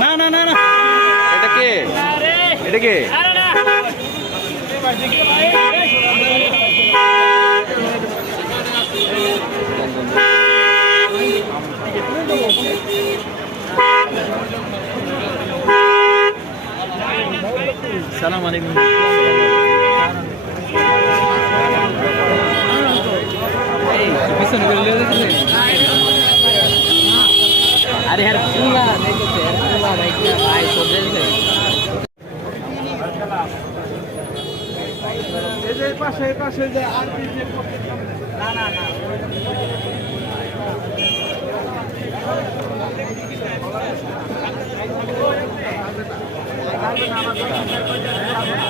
না না না না। এটা কে? এটা কে? সালাম আলাইকুম। আরে হ্যাঁ পুলা দেখেছে পুলা ভাই ভাই সব এই আমাদের একটা কি যে ওগুলা আছে না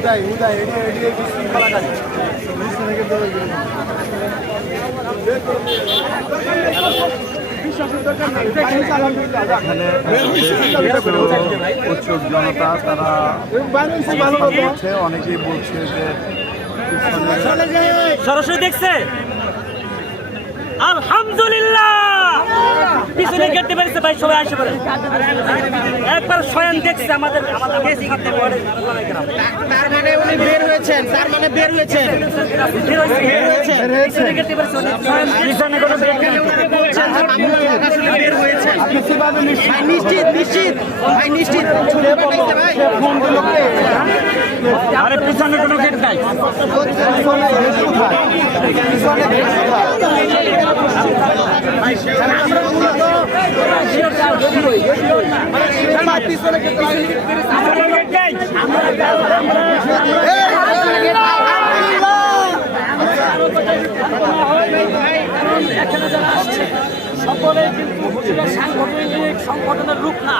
উদয় উদয় বিশৃঙ্খলাকারী এখানে জনতা তারা অনেকেই বলছে যে সরাসরি দেখছে। আলহামদুলিল্লাহ। পিছনে গেটে বেরিয়েছে ভাই সবাই আসে পারে একবার স্বয়ং দেখছে আমাদের তার মানে উনি বের হয়েছেন। তার মানে বের হয়েছেন পিছনে কোনো বের হয়েছেন নিশ্চিত নিশ্চিত। ভাই নিশ্চিত আরে পিছনে কোনো গেট নাই নাই এখানে যারা আসছে সকলে কিন্তু হুজুরের সাংগঠনিক সংগঠনের রূপ না।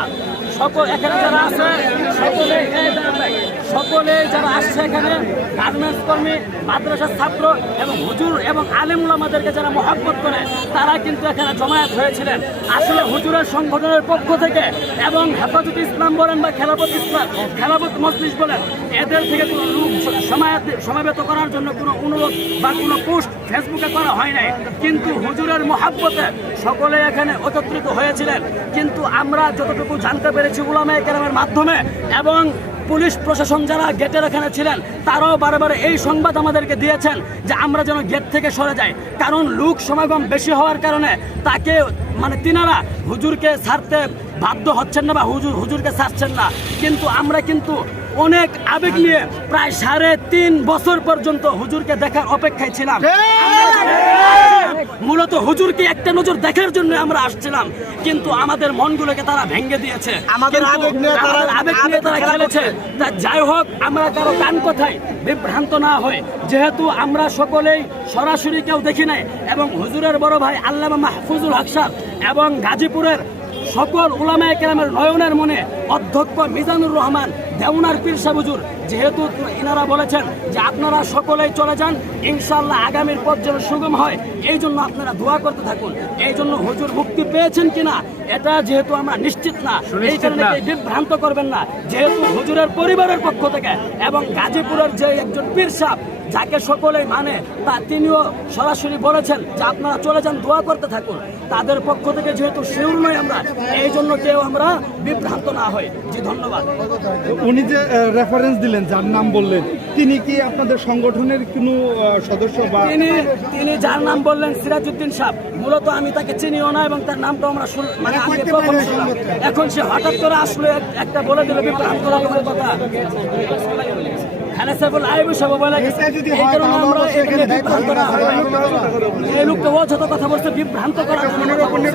সকল এখানে যারা আছে সকলে সকলে যারা আসছে এখানে, গার্মেন্টস কর্মী, মাদ্রাসার ছাত্র এবং হুজুর এবং আলেম উলামাদেরকে যারা মহাব্বত করে, তারা কিন্তু এখানে জমায়েত হয়েছিলেন। আসলে হুজুরের সংগঠনের পক্ষ থেকে এবং হেফাজত ইসলাম বলেন বা খেলাপত ইসলাম খেলাপত মজলিস বলেন, এদের থেকে কোনো লোক সমায়াত, সমাবেত করার জন্য কোনো অনুরোধ বা কোনো পোস্ট ফেসবুকে করা হয় নাই। কিন্তু হুজুরের মহাব্বতে সকলে এখানে একত্রিত হয়েছিলেন। কিন্তু আমরা যতটুকু জানতে পেরেছি উলামায়ে কেরামের মাধ্যমে এবং পুলিশ প্রশাসন যারা গেটের এখানে ছিলেন তারাও বারে বারে এই সংবাদ আমাদেরকে দিয়েছেন যে আমরা যেন গেট থেকে সরে যাই। কারণ লোক সমাগম বেশি হওয়ার কারণে তাকে মানে তিনারা হুজুরকে ছাড়তে বাধ্য হচ্ছেন না বা হুজুর হুজুরকে ছাড়ছেন না। কিন্তু আমরা কিন্তু অনেক আবেগ নিয়ে প্রায় সাড়ে তিন বছর পর্যন্ত হুজুরকে দেখার অপেক্ষায় ছিলাম। মূলত হুজুরকে একটা নজর দেখার জন্য আমরা আসছিলাম। কিন্তু আমাদের মনগুলোকে তারা ভেঙে দিয়েছে। আমাদের আবেগ নিয়ে তারা- আবেগ নিয়ে তারা খেলেছে। তা যাই হোক আমরা কারও কান কথায় বিভ্রান্ত না হয় যেহেতু আমরা সকলেই সরাসরি কেউ দেখি নাই এবং হুজুরের বড় ভাই আল্লামা মাহফুজুল হকসার এবং গাজীপুরের সকল উলামায়ে কেরামের নয়নের মনে অধ্যক্ষ মিজানুর রহমান দেওনার পীর সাহেব হুজুর যেহেতু এনারা বলেছেন যে আপনারা সকলেই চলে যান ইনশাল্লাহ আগামীর পথ যেন সুগম হয় এই জন্য আপনারা দোয়া করতে থাকুন। এই জন্য হুজুর মুক্তি পেয়েছেন কিনা এটা যেহেতু আমরা নিশ্চিত না এই কারণে বিভ্রান্ত করবেন না। যেহেতু হুজুরের পরিবারের পক্ষ থেকে এবং গাজীপুরের যে একজন পীর সাহ যাকে সকলেই মানে তা তিনিও সরাসরি বলেছেন যে আপনারা চলে যান দোয়া করতে থাকুন। তাদের পক্ষ থেকে যেহেতু শিউর নয় আমরা এই জন্য কেউ আমরা বিভ্রান্ত না হই। জি ধন্যবাদ। উনি যে রেফারেন্স দিলেন যার নাম বললেন তিনি কি আপনাদের সংগঠনের কোনো সদস্য বা তিনি তিনি যার নাম বললেন সিরাজউদ্দিন সাহেব মূলত আমি তাকে চিনিও না এবং তার নামটা আমরা শুন- মানে এখন সে হঠাৎ করে আসলে একটা বলে দিল বিভ্রান্ত রকমের কথা হ্যাঁ এই বিভ্রান্ত লোকটা অযথা কথা বলছে বলছে।